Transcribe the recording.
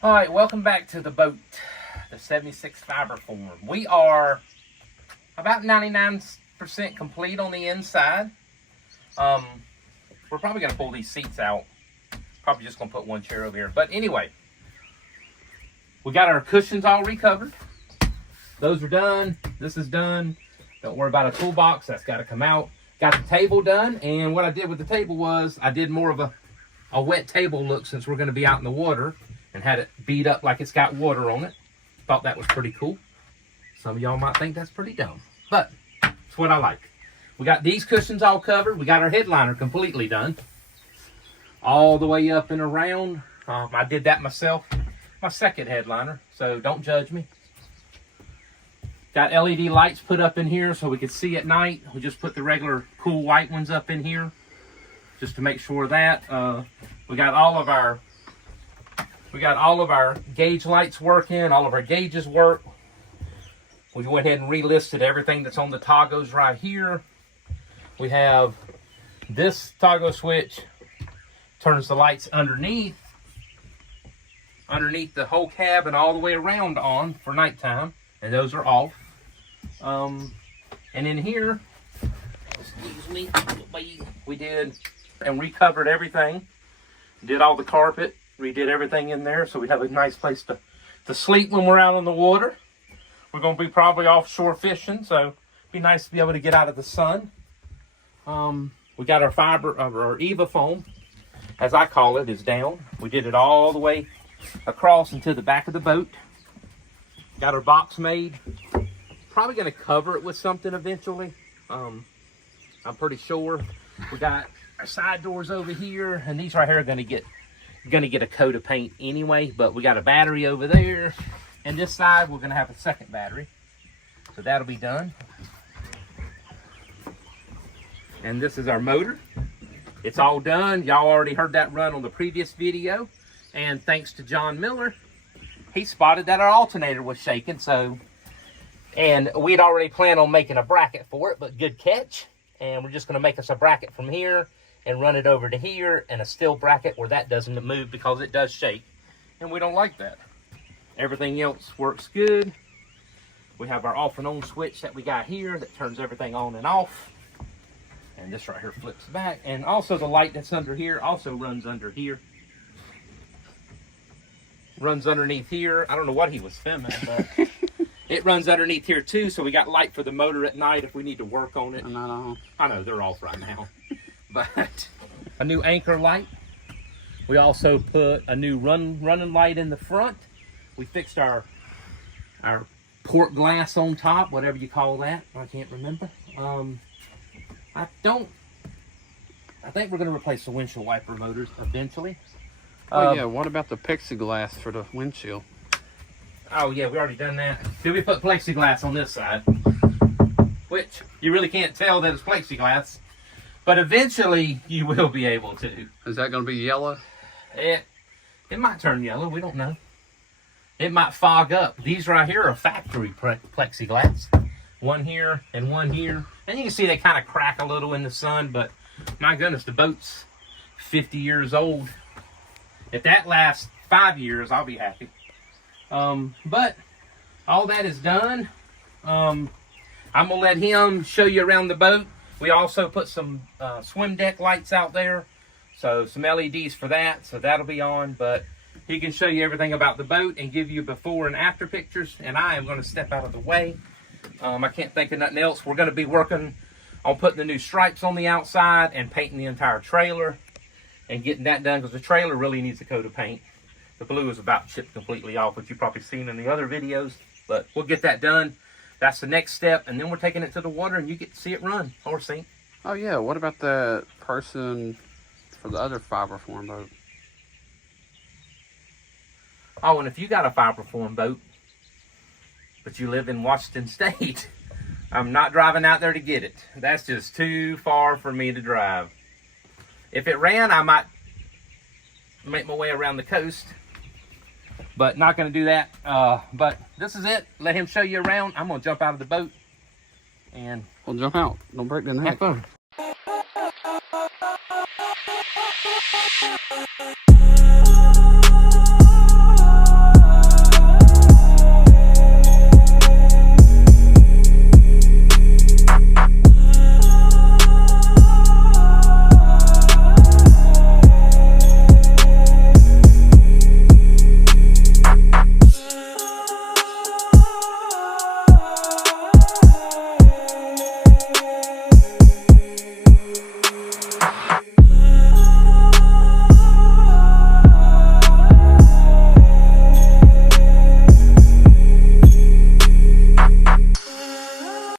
All right, welcome back to the boat, the 76 fiber form. We are about 99% complete on the inside. We're probably going to pull these seats out. Probably just going to put one chair over here. But anyway, we got our cushions all recovered. Those are done. This is done. Don't worry about a toolbox. That's got to come out. Got the table done. And what I did with the table was I did more of a wet table look since we're going to be out in the water. And had it beat up like it's got water on it. Thought that was pretty cool. Some of y'all might think that's pretty dumb, but it's what I like. We got these cushions all covered. We got our headliner completely done. All the way up and around. I did that myself. My second headliner, so don't judge me. Got LED lights put up in here so we could see at night. We just put the regular cool white ones up in here just to make sure that. We got all of our gauge lights working, all of our gauges work. We went ahead and relisted everything that's on the toggles right here. We have this toggle switch, turns the lights underneath the whole cab and all the way around on for nighttime, and those are off. And in here, excuse me, we did and recovered everything, did all the carpet, redid everything in there so we have a nice place to sleep when we're out on the water. We're going to be probably offshore fishing, so it'd be nice to be able to get out of the sun. We got our fiber, our Eva foam, as I call it, is down. We did it all the way across into the back of the boat. Got our box made. Probably going to cover it with something eventually. I'm pretty sure. We got our side doors over here, and these right here are going to get a coat of paint anyway, but we got a battery over there, and this side we're going to have a second battery, so that'll be done. And this is our motor. It's all done. Y'all already heard that run on the previous video, and thanks to John Miller, he spotted that our alternator was shaking. And we'd already planned on making a bracket for it, but good catch. And we're just going to make us a bracket from here and run it over to here, and a steel bracket where that doesn't move because it does shake, and we don't like that. Everything else works good. We have our off and on switch that we got here that turns everything on and off, and this right here flips back. And also the light that's under here also runs under here, runs underneath here. I don't know what he was filming, but it runs underneath here too, so we got light for the motor at night if we need to work on it. I know they're off right now. But a new anchor light. We also put a new running light in the front. We fixed our port glass on top, whatever you call that. I can't remember. I think we're going to replace the windshield wiper motors eventually. Oh yeah, what about the plexiglass for the windshield? Oh yeah, we already done that. Did we put plexiglass on this side? Which you really can't tell that it's plexiglass. But eventually, you will be able to. Is that going to be yellow? It might turn yellow. We don't know. It might fog up. These right here are factory plexiglass. One here and one here. And you can see they kind of crack a little in the sun. But my goodness, the boat's 50 years old. If that lasts 5 years, I'll be happy. But all that is done. I'm going to let him show you around the boat. We also put some swim deck lights out there, so some LEDs for that, so that'll be on. But he can show you everything about the boat and give you before and after pictures, and I am going to step out of the way. I can't think of nothing else. We're going to be working on putting the new stripes on the outside and painting the entire trailer and getting that done, because the trailer really needs a coat of paint. The blue is about chipped completely off, which you've probably seen in the other videos, but we'll get that done. That's the next step, and then we're taking it to the water, and you get to see it run or sink. Oh yeah, what about the person for the other fiberform boat? Oh, and if you got a fiberform boat, but you live in Washington State, I'm not driving out there to get it. That's just too far for me to drive. If it ran, I might make my way around the coast, but not going to do that. But this is it. Let him show you around. I'm going to jump out of the boat and Well, jump out. Don't break the neck. have fun.